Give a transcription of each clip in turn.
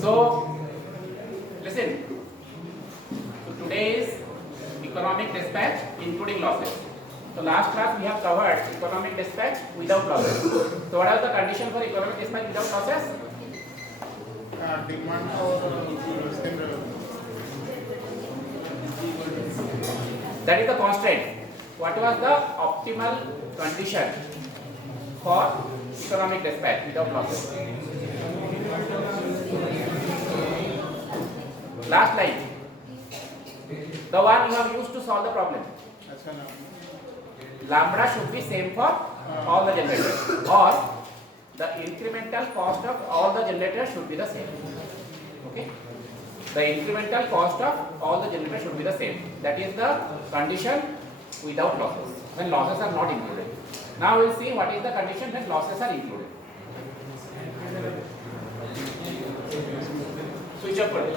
So, listen. So today is economic dispatch including losses. So last class we have covered economic dispatch without losses. So what are the conditions for economic dispatch without losses? Demand or That is the constraint. What was the optimal condition for economic dispatch without losses? Last line. The one you have used to solve the problem. Lambda should be same for all the generators, or the incremental cost of all the generators should be the same. Okay? The incremental cost of all the generators should be the same. That is the condition without losses, when losses are not included. Now we will see what is the condition when losses are included. Switch up for it.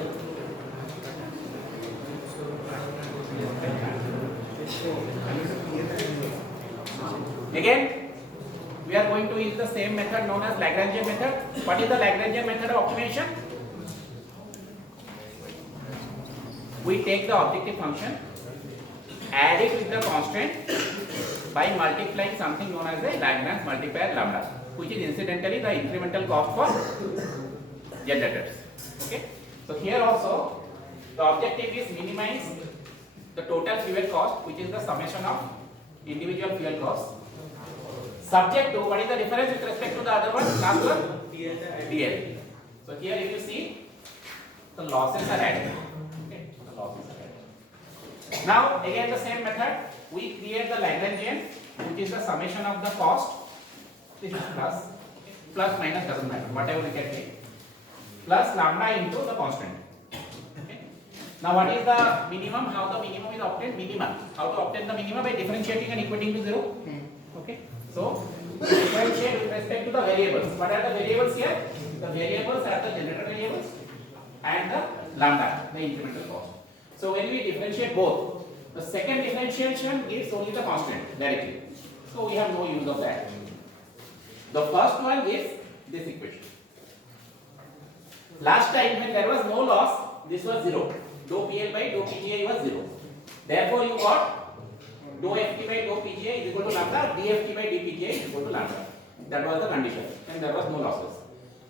Again, we are going to use the same method known as Lagrangian method. What is the Lagrangian method of optimization? We take the objective function, add it with the constant by multiplying something known as a Lagrange multiplier lambda, which is incidentally the incremental cost for generators. Okay. So here also the objective is minimize the total fuel cost, which is the summation of individual fuel costs, subject to what is the difference with respect to the other one, last one? DL. So here if you see, the losses are added. Okay, the losses are added. Now again the same method, we create the Lagrangian, which is the summation of the cost. This is plus, plus minus doesn't matter, whatever we can take, plus lambda into the constant. Now what is the minimum? How the minimum is obtained? Minimum. How to obtain the minimum? By differentiating and equating to 0. Okay. So differentiate with respect to the variables. What are the variables here? The variables are the generator variables and the lambda, the incremental cost. So when we differentiate both, the second differentiation gives only the constant directly. So we have no use of that. The first one is this equation. Last time when there was no loss, this was 0. Dou PL by dou PGI was 0. Therefore, you got dou FT by dou PGI is equal to lambda, dFT by dPGI is equal to lambda. That was the condition, and there was no losses.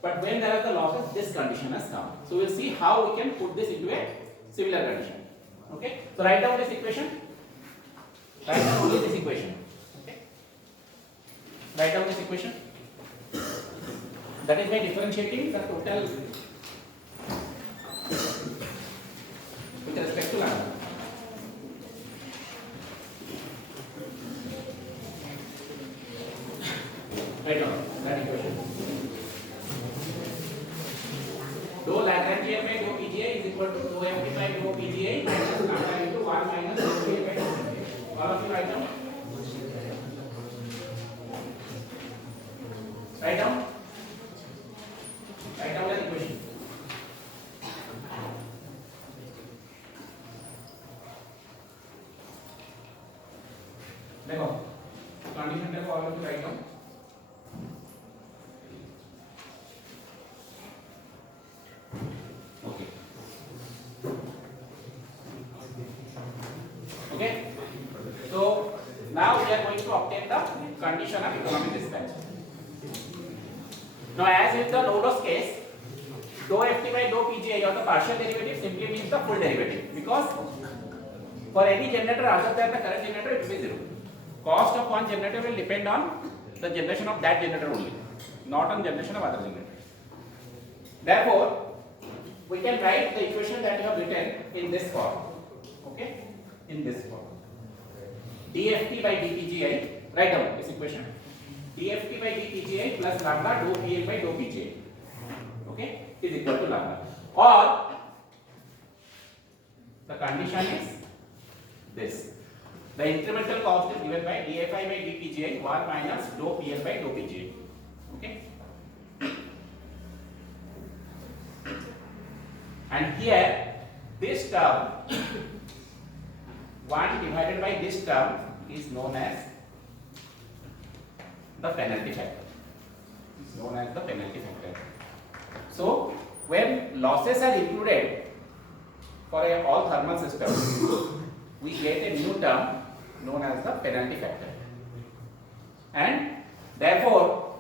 But when there are the losses, this condition has come. So we will see how we can put this into a similar condition. Okay. So write down this equation. Write down only this equation. Okay. Write down this equation. That is by differentiating the total with respect to lambda. Write down that equation. Dou Lagrangian by dou PGI is equal to dou FT by dou PGI minus lambda into 1 minus dou PL by dou PGI. All of you write down. Write down. Write down the equation. देखो condition देखो all of you write down. Okay. Okay. So now we are going to obtain the condition of economic dispatch. Now as with the no loss case, dou FT by dou PGI or the partial derivative simply means the full derivative, because for any generator other than the current generator it will be 0. Cost of one generator will depend on the generation of that generator only, not on generation of other generators. Therefore, we can write the equation that you have written in this form. Okay, in this form. dFT by dPGI. Write down this equation. dFT by dPGI plus lambda dou PL by dou PGI. Okay, is equal to lambda. Or the condition is this. The incremental cost is given by dFi by dPGI 1 minus dou PL by dou PGI. Okay. And here this term 1 divided by this term is known as the penalty factor. It's known as the penalty factor. So when losses are included for a all thermal system, we get a new term known as the penalty factor. And therefore,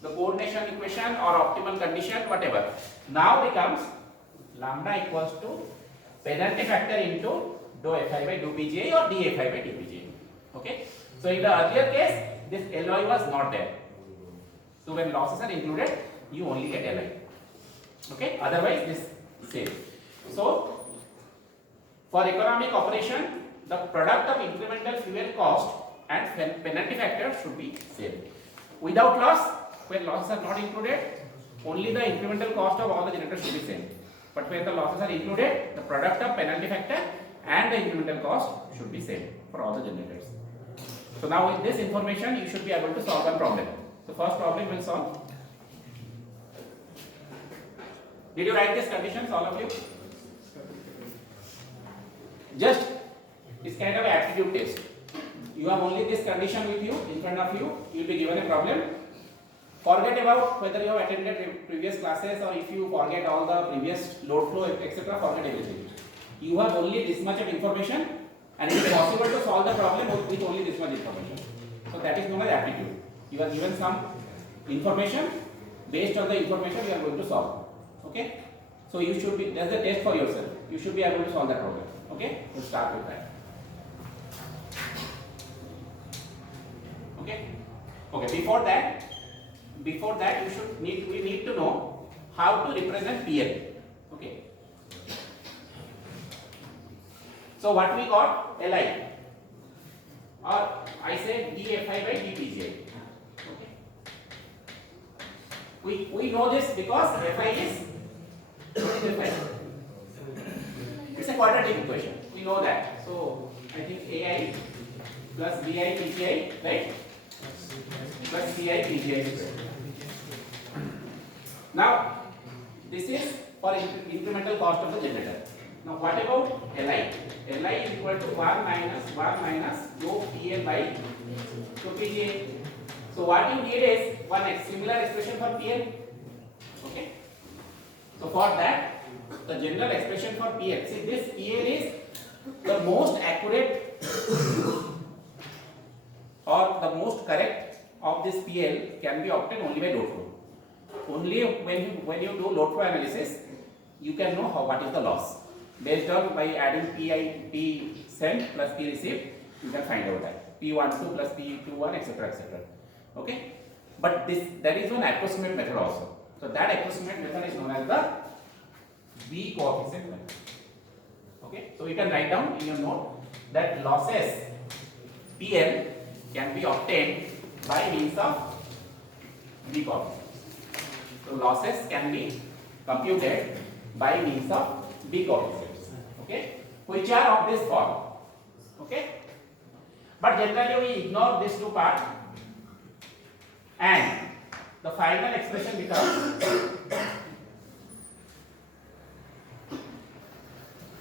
the coordination equation or optimal condition, whatever, now becomes lambda equals to penalty factor into dou Fi by dou Pgi or dFi by dPgi. Okay. So in the earlier case, this Ly was not there. So when losses are included, you only get Li. Okay. Otherwise, this same. So for economic operation, the product of incremental fuel cost and penalty factor should be same. Without loss, when losses are not included, only the incremental cost of all the generators should be same. But when the losses are included, the product of penalty factor and the incremental cost should be same for all the generators. So now with this information, you should be able to solve one problem. The first problem will solve. Did you write these conditions, all of you? Just it's kind of an aptitude test. You have only this condition with you, in front of you. You will be given a problem. Forget about whether you have attended previous classes or if you forget all the previous load flow, etc. Forget everything. You have only this much of information, and it is possible to solve the problem with only this much information. So that is known as aptitude. You are given some information. Based on the information, you are going to solve. Okay? So you should be. That's the test for yourself. You should be able to solve that problem. Okay? We'll start with that. Okay? Okay. Before that, we need to know how to represent PL. Okay. So what we got? Li, or I say dFi by dPgi. Okay. We know this because Fi is Fi. It's a quadratic equation. We know that. So I think Ai plus Bi Pgi, right? Plus Ci Pgi square. Now this is for incremental cost of the generator. Now what about Li? Li is equal to 1 minus dou PL by dou Pgi. So what you need is one similar expression for PL. Okay. So for that, the general expression for PL. See, this PL is the most accurate or the most correct of this PL can be obtained only by load flow. Only when you do load flow analysis, you can know what is the loss. Based on by adding P sent plus P received, you can find out that P12 plus P21, etc., etc. Okay, but there is one approximate method also. So that approximate method is known as the B coefficient method. Okay, so you can write down in your note that losses PL can be obtained by means of B coefficient. So losses can be computed by means of B coefficients. Okay, which are of this form. Okay, but generally we ignore these two parts, and the final expression becomes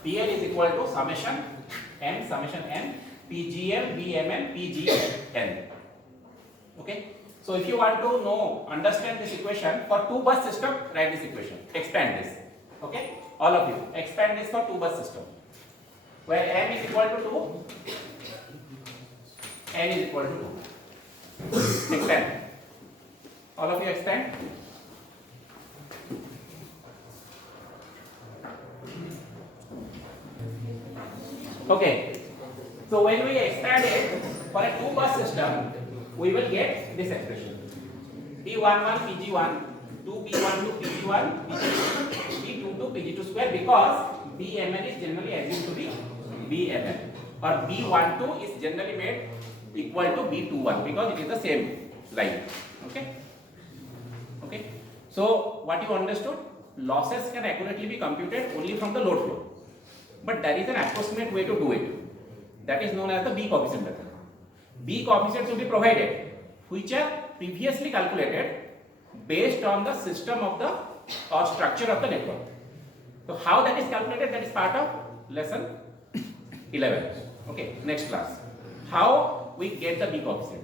PL is equal to summation n PGM BMN PGN. Okay, so if you want to understand this equation for two bus system, write this equation, expand this. Okay, all of you expand this for two bus system where n is equal to 2, n is equal to 2. Expand. All of you expand. Okay, so when we expand it for a two bus system, we will get this expression: P11 Pg1, 2P12 Pg1, P22 Pg2 square, because Bmn is generally assumed to be Bmn, or B12 is generally made equal to B21 because it is the same line. Okay. Okay. So what you understood? Losses can accurately be computed only from the load flow, but there is an approximate way to do it. That is known as the B coefficient method. B coefficients will be provided, which are previously calculated based on the system of the or structure of the network. So how that is calculated, that is part of lesson 11. Okay, next class. How we get the B coefficient.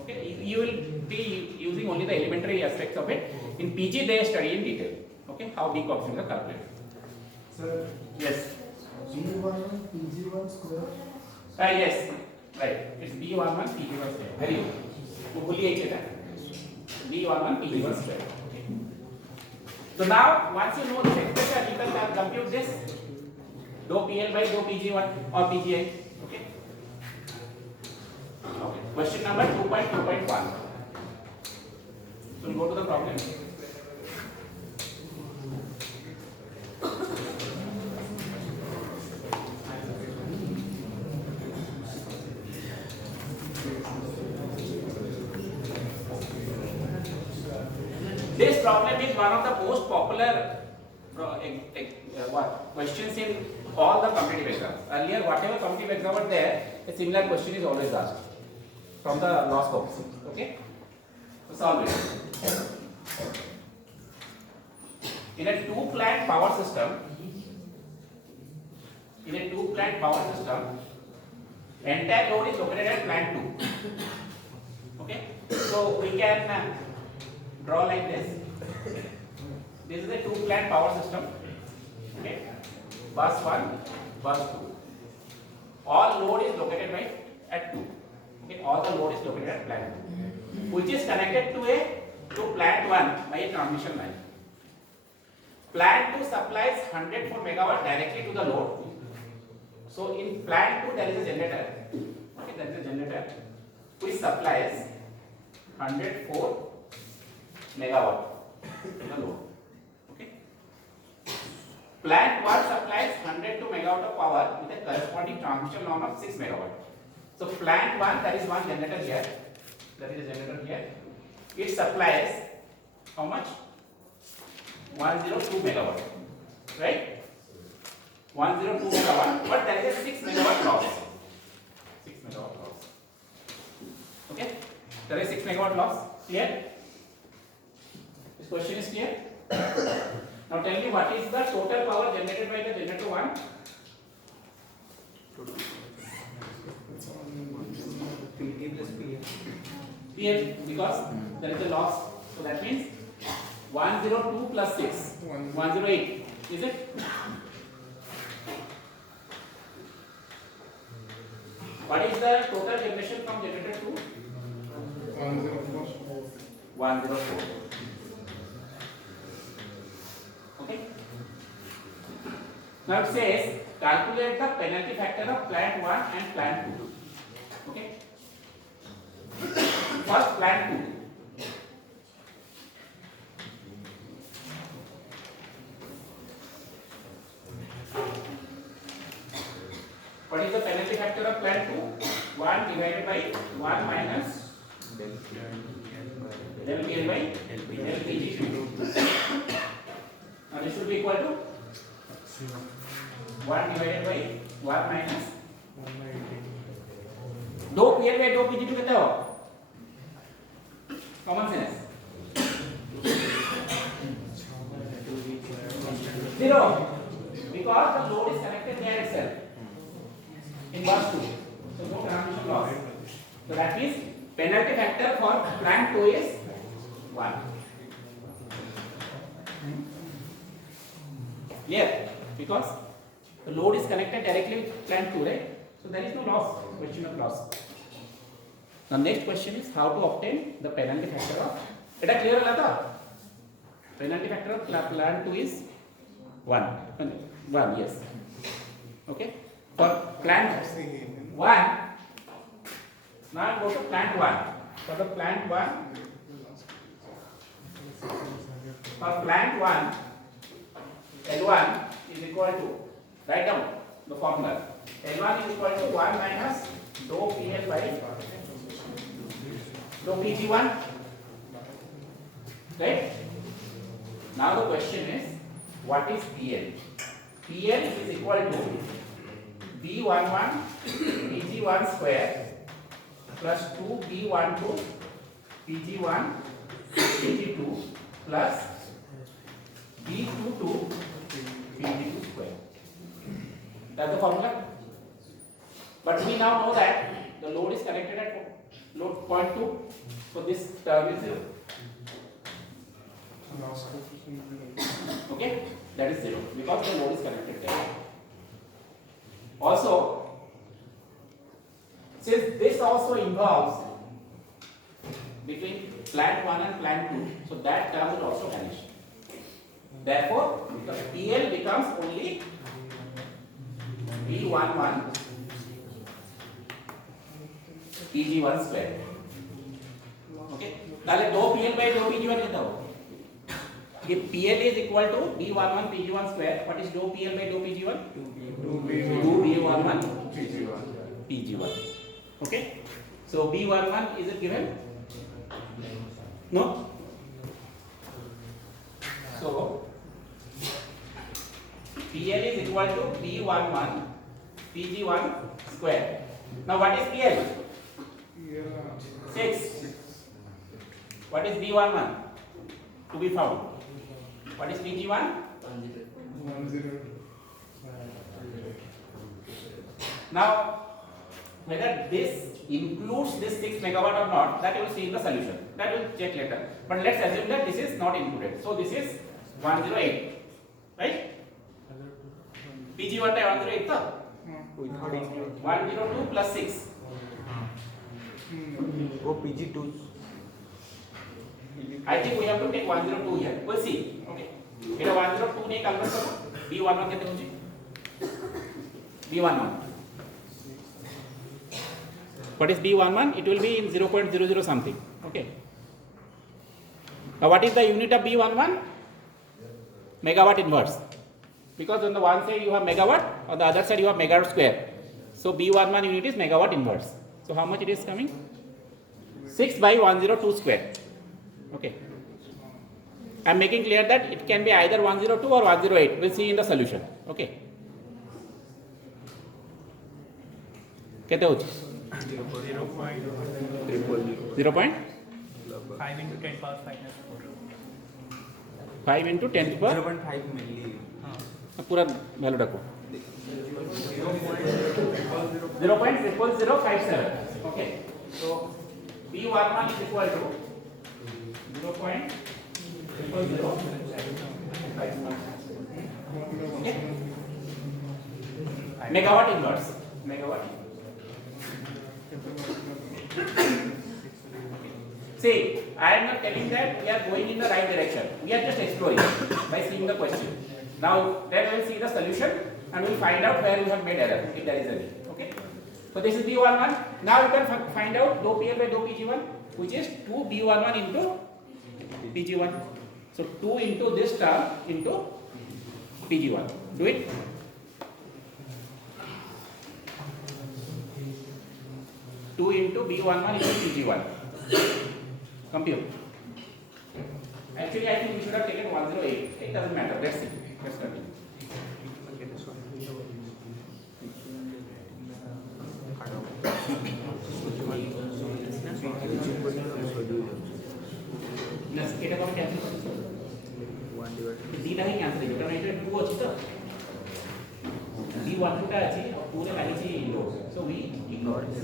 Okay, you will be using only the elementary aspects of it. In PG they study in detail. Okay, how B coefficient is calculated. Sir, Yes. G11 PG1 square. Yes. Right. It's B11 PG1 square. Very good. वो भूलिए ही क्या B11 PG1 square. Okay. So now once you know this expression, you can compute this dou PL by dou PG1 or PGI. Okay. Okay. Question number 2.2.1. So we'll go to the problem. This problem is one of the most popular questions in all the competitive exams. Earlier, whatever competitive exam was there, a similar question is always asked from the loss coefficient. Okay, so solve it. In a two-plant power system, entire load is located at plant 2. Okay, so we can draw like this. This is a two-plant power system. Okay, bus 1, bus 2. All load is located at 2. Okay, all the load is located at plant 2, which is connected to plant 1 by a transmission line. Plant 2 supplies 104 megawatt directly to the load. So in plant 2 there is a generator. Okay, there is a generator which supplies 104 megawatt to the load. Okay. Plant 1 supplies 102 megawatt of power with a corresponding transmission load of 6 megawatt. So plant 1, there is one generator here. There is a generator here. It supplies how much? 102 megawatt. Right? 102 megawatt, but there is a 6 megawatt loss. 6 megawatt loss. Okay? There is 6 megawatt loss. Clear? This question is clear? Now tell me what is the total power generated by the generator 1? PT plus PL. PL, because there is a loss. So that means 102 plus 6. 108. Is it? What is the total generation from generator 2? 104. 104. Okay. Now it says calculate the penalty factor of plant 1 and plant 2. Okay. First plant 2. What is the penalty factor of plant 2? 1 divided by 1 minus del PL by del PG2. Now this should be equal to 1 divided by 1 minus 2 PL by 2 PG2 कितना हो? Common sense. 0, because the load is connected there itself in bus 2. So no transmission loss. So that means penalty factor for plant 2 is 1. Clear? Because the load is connected directly with plant 2, right? So there is no loss, question of loss. Now next question is how to obtain the penalty factor of. Is that clear? Penalty factor of plant 2 is 1. 1, yes. Okay. For plant 1, now go to plant 1. For the plant 1, for plant 1, L1 is equal to, write down the formula. L1 is equal to 1 minus dou PL by dou PG1. Right? Now the question is, what is PL? PL is equal to B11 PG1 square plus 2B12 PG1 PG2 plus B22 PG2 square. That's the formula. But we now know that the load is connected at load point 2, so this term is 0. Loss coefficient. Okay, that is 0 because the load is connected there. Also, since this also involves between plant 1 and plant 2, so that term will also vanish. Therefore, the PL becomes only B11 PG1 square. Okay, ताले 2 PL by 2 PG1 कितना हो? If PL is equal to B11 PG1 square, what is 2 PL by 2 PG1? 2 B11 PG1. Okay, so B11 is it given? No. So PL is equal to B11 PG1 square. Now what is PL? 6. What is B11? To be found. What is PG1? 10. Now whether this includes this 6 megawatt or not, that you will see in the solution. That we will check later. But let's assume that this is not included. So this is 108, right? PG1 by 108 tha? 102 plus 6. Oh, PG2. I think we have to take 102 here. We'll see. Okay. Here 102 ne convert karo. B11 kete hoche? B11. What is B11? It will be in 0.00 something. Okay. Now what is the unit of B11? Megawatt inverse. Because on the one side you have megawatt, on the other side you have megawatt square. So B11 unit is megawatt inverse. So how much it is coming? 6 by 102 square. Okay. I am making clear that it can be either 102 or 108. We'll see in the solution. Okay. Kete hoche? 0. 5 into 10 power 5 minus 5 into 10 to power 0.5 milli. पूरा value रखो 0.00057. Okay, so B11 is equal to 0.00057. Okay, megawatt inverse. See, I am not telling that we are going in the right direction. We are just exploring by seeing the question. Now, then we will see the solution and we will find out where we have made error, if there is any. Okay. So this is B11. Now you can find out dou PL by dou PG1, which is 2 B11 into PG1. So 2 into this term into PG1. Do it. Two into B11 into PG1. Compute. Actually, I think we should have taken 108. It doesn't matter. Let's see. Let's continue. Let's get about cancel. 1 divided. D टा ही cancel है. कारण इधर 2 अच्छी तो D1 टा अच्छी और पूरे वाली ची low. So we ignore it.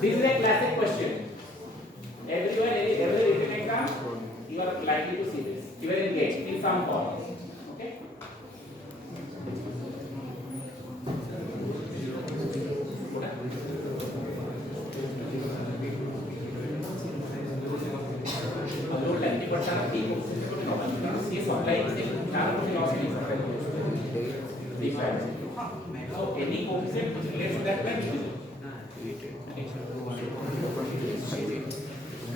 This is a classic question. Everywhere, every written exam, you are likely to see this. Even in GATE, in some form. Okay. About 90% of people see supply is so any coefficient which relates to that value.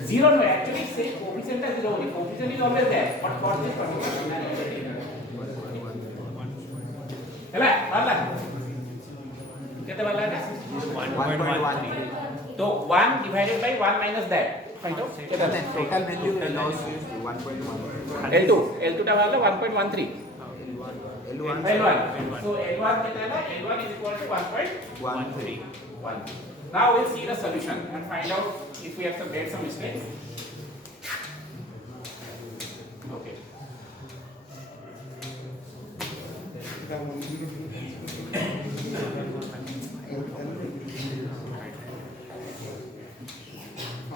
Zero no, actually say coefficient is 0 only. Coefficient is always there. But for this particular scenario, hello, वाला कितने वाला है? 1.13. तो 1 divided by 1 minus that. Find out. Total value loss is 1.1. L2 टा वाला 1.13. L1. So L1 कितना है? L1 is equal to 1.13. 1. Now we'll see the solution and find out if we have made some mistakes. Okay.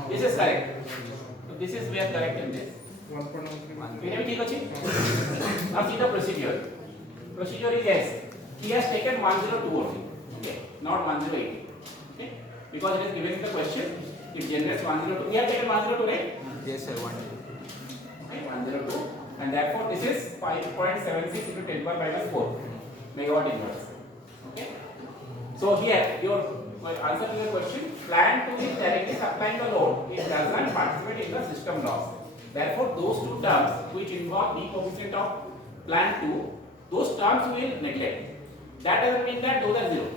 This is correct. So this is we are correct in this. It will take a check. Now see the procedure. Procedure is yes. He has taken 102 only. Okay, not 108. Okay, because it is given in the question. It generates 102. We have taken 102, right? Yes, sir. 1. Okay, 102, and therefore this is 5.76 into 10 power minus 4 megawatt inverse. Okay. So here your answer to your question: plant 2 is directly supplying the load. It does not participate in the system loss. Therefore, those two terms which involve the coefficient of plant 2, those terms we will neglect. That doesn't mean that those are zero.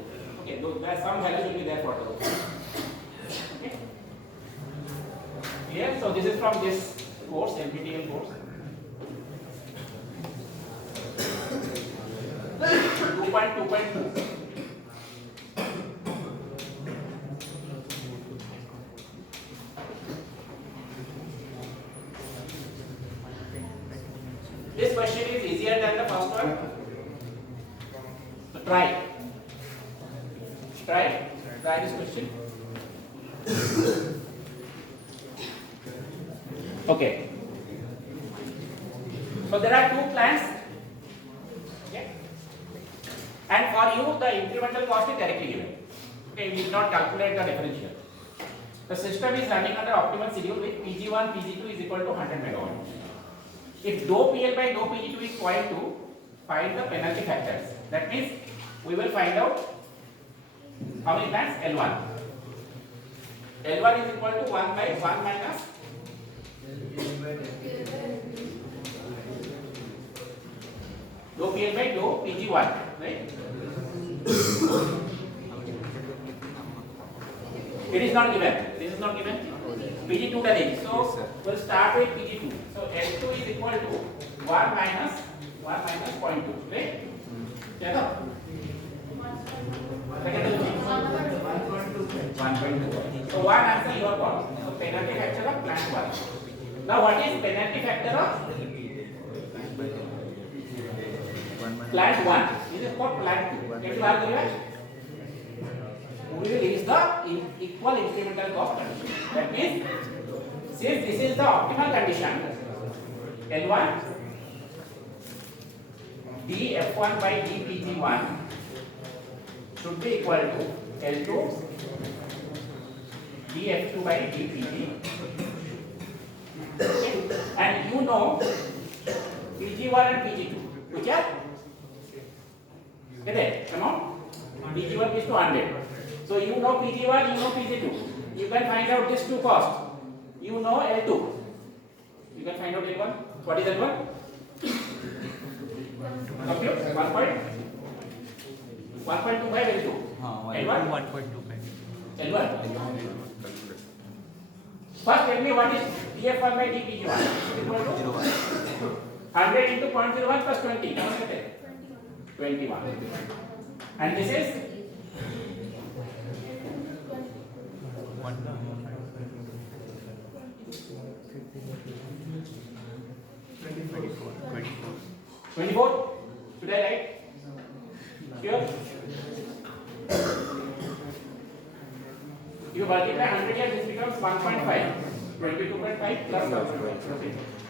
Okay, there some values will be there for those. Okay. Here, so this is from this course, NPTEL course. 2.2.2. This question is easier than the first one. So try this question. Okay. So there are two plants. Okay. And for you, the incremental cost is directly given. Okay, we did not calculate the differential. The system is running under optimal schedule with Pg1, Pg2 is equal to 100 megawatt. If dou PL by dou Pg2 is 0.2, find the penalty factors. That means we will find out how many plants? L1. L1 is equal to 1 by 1 minus dou PL by dou Pg1, right? It is not given. This is not given. Pg2 does. So we'll start with Pg2. So L2 is equal to 1 minus 0.2, right? Yeah. 1.2. So one answer you are got. So penalty factor of plant 1. Now what is penalty factor of plant 1? This is called plant 2. Can you argue that? We will use the equal incremental cost condition. That means since this is the optimal condition, L1 dF1 by dPg1 should be equal to L2 dF2 by dPg. Okay. And you know Pg1 and Pg2, which are come on. Pg1 is 200. So you know Pg1, you know Pg2. You can find out these two costs. You know L2. You can find out L1. What is L1? Compute 1.25 L2. L1 1.25. L1. First tell me what is dF1 by dPg1 equal to 100 into 0.01 plus 20. How much is it? 21. And this is 24. Should I write? Sure. If you multiply 100 here, this becomes 1.5. 22.5 plus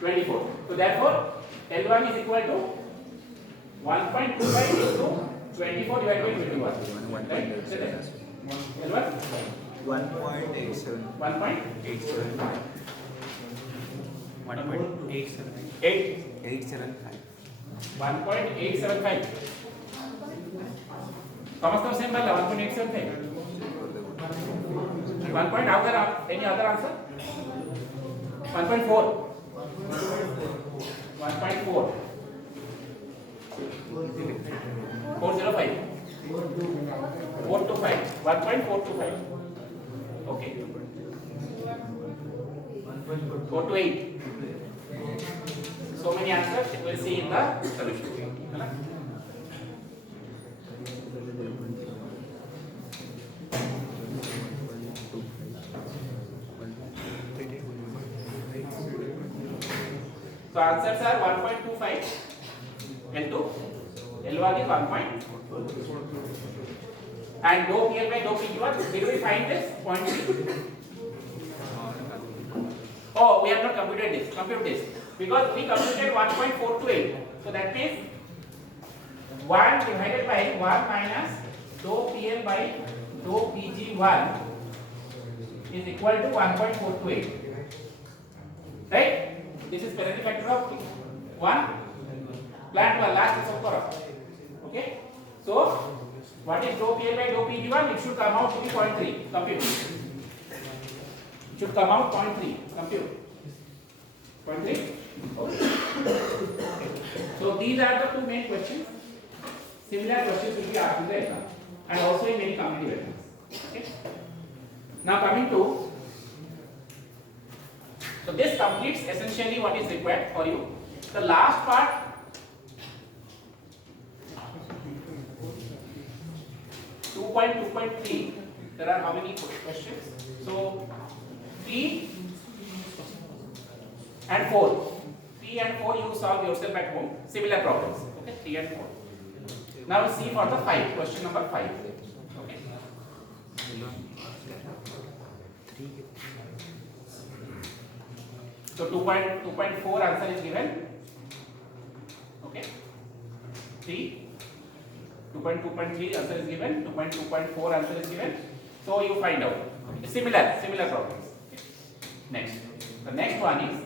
24. So therefore, L1 is equal to 1.25 into 24 divided by 21. Right? L1? 1.87. 1.875. 1.875. 875. 1.875. Come same by 1.875. 1 point any other answer? 1.4. 1.4. 405. 425. 1.425. Okay. 428. So many answers we'll see in the solution. So answers are 1.25 L2, L1 is 1.4. And dou PL by dou Pg1, did we find this? 0.3. Oh, we have not computed this. Compute this. because we computed 1.428. So that means 1 divided by 1 minus dou PL by dou PG1 is equal to 1.428. Right? This is penalty factor of 1. Plan to last is of okay. So what is dou PL by dou PG1? It should come out to be 0.3. Compute. It should come out 0.3. Compute. 0.3. Okay. So these are the two main questions. Similar questions will be asked in the exam and also in many competitive exams. Okay. Now coming to, so this completes essentially what is required for you. The last part, 2.2.3, there are how many questions? So 3 and 4. 3 and 4 you solve yourself at home. Similar problems. Okay, 3 and 4. Now we see for the 5, question number 5. Okay. So 2.4 answer is given. Okay. 3. 2.2.3 answer is given. 2.2.4 answer is given. So you find out. Similar problems. Okay. Next. The next one is,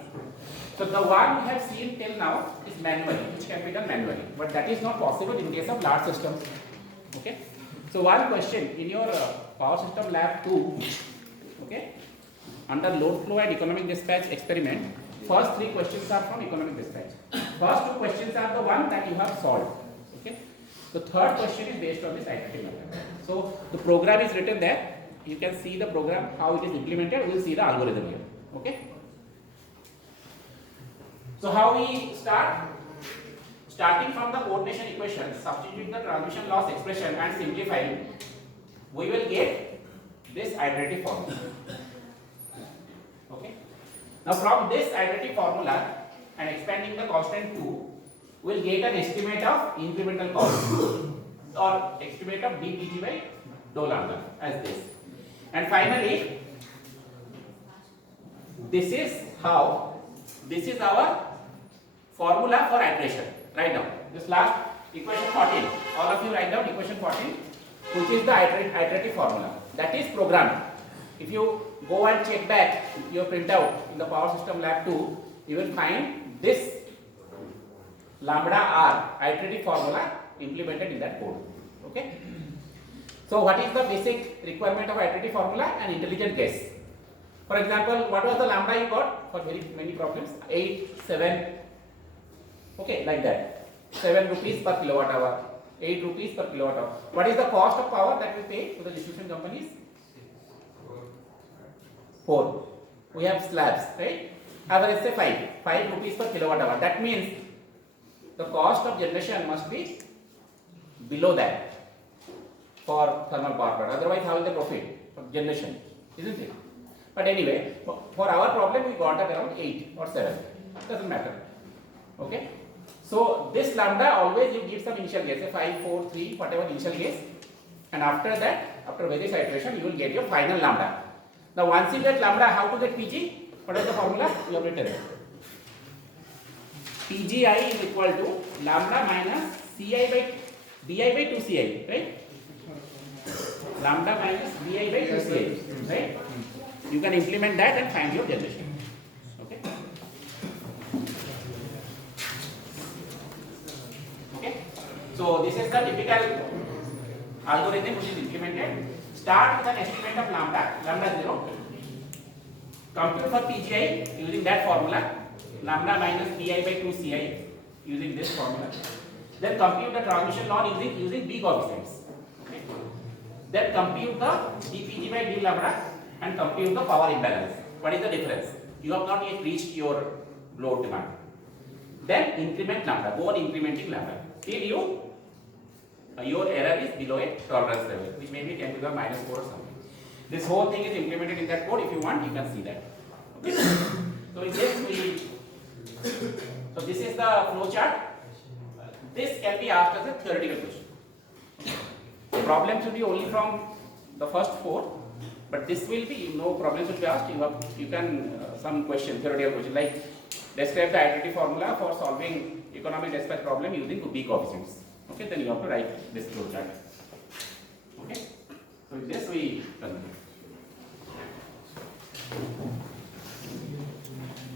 so the one we have seen till now is manually, which can be done manually, but that is not possible in case of large systems. Okay. So one question in your power system lab 2, okay, under load flow and economic dispatch experiment, first 3 questions are from economic dispatch. First 2 questions are the one that you have solved. Okay. The third question is based on this iterative method. So the program is written there. You can see the program, how it is implemented. We will see the algorithm here. Okay. So how we start? Starting from the coordination equation, substituting the transmission loss expression and simplifying, we will get this iterative formula. Okay. Now from this iterative formula and expanding the constant 2, we will get an estimate of incremental cost or estimate of dPg by dou lambda as this. And finally, this is our formula for iteration. Write down this last equation 14. All of you write down equation 14, which is the iterative formula. That is programmed. If you go and check back your printout in the power system lab 2, you will find this lambda r iterative formula implemented in that code. Okay. So what is the basic requirement of iterative formula? An intelligent guess. For example, what was the lambda you got for very many problems? 8, 7. Okay, like that. 7 rupees per kilowatt hour, 8 rupees per kilowatt hour. What is the cost of power that we pay to the distribution companies? 4. We have slabs, right? Average say 5 rupees per kilowatt hour. That means the cost of generation must be below that for thermal power plant. Otherwise, how will they profit from generation? Isn't it? But anyway, for our problem, we got at around 8 or 7. Doesn't matter. Okay. So this lambda always you give some initial guess, say 5, 4, 3, whatever initial guess, and after that, after various iteration, you will get your final lambda. Now once you get lambda, how to get Pg? What is the formula? We have written it. Pgi is equal to lambda minus Ci by di by 2Ci, right? Lambda minus di by 2Ci, right? You can implement that and find your generation. Okay. Okay. So this is the typical algorithm which is implemented. Start with an estimate of lambda 0. Compute for Pgi using that formula, lambda minus di by 2Ci using this formula. Then compute the transmission law using B coefficients. Okay. Then compute the dPg by d lambda and compute the power imbalance. What is the difference? You have not yet reached your load demand. Then increment lambda, go on incrementing lambda. Till your error is below a tolerance level, which may be 10 to the minus 4 or something. This whole thing is implemented in that code. If you want, you can see that. Okay. So in this so this is the flow chart. This can be asked as a theoretical question. The problem should be only from the first 4. But this will be no problems will be asked. You can some question, theoretical question like describe the identity formula for solving economic dispatch problem using B coefficients. Okay, then you have to write this flowchart.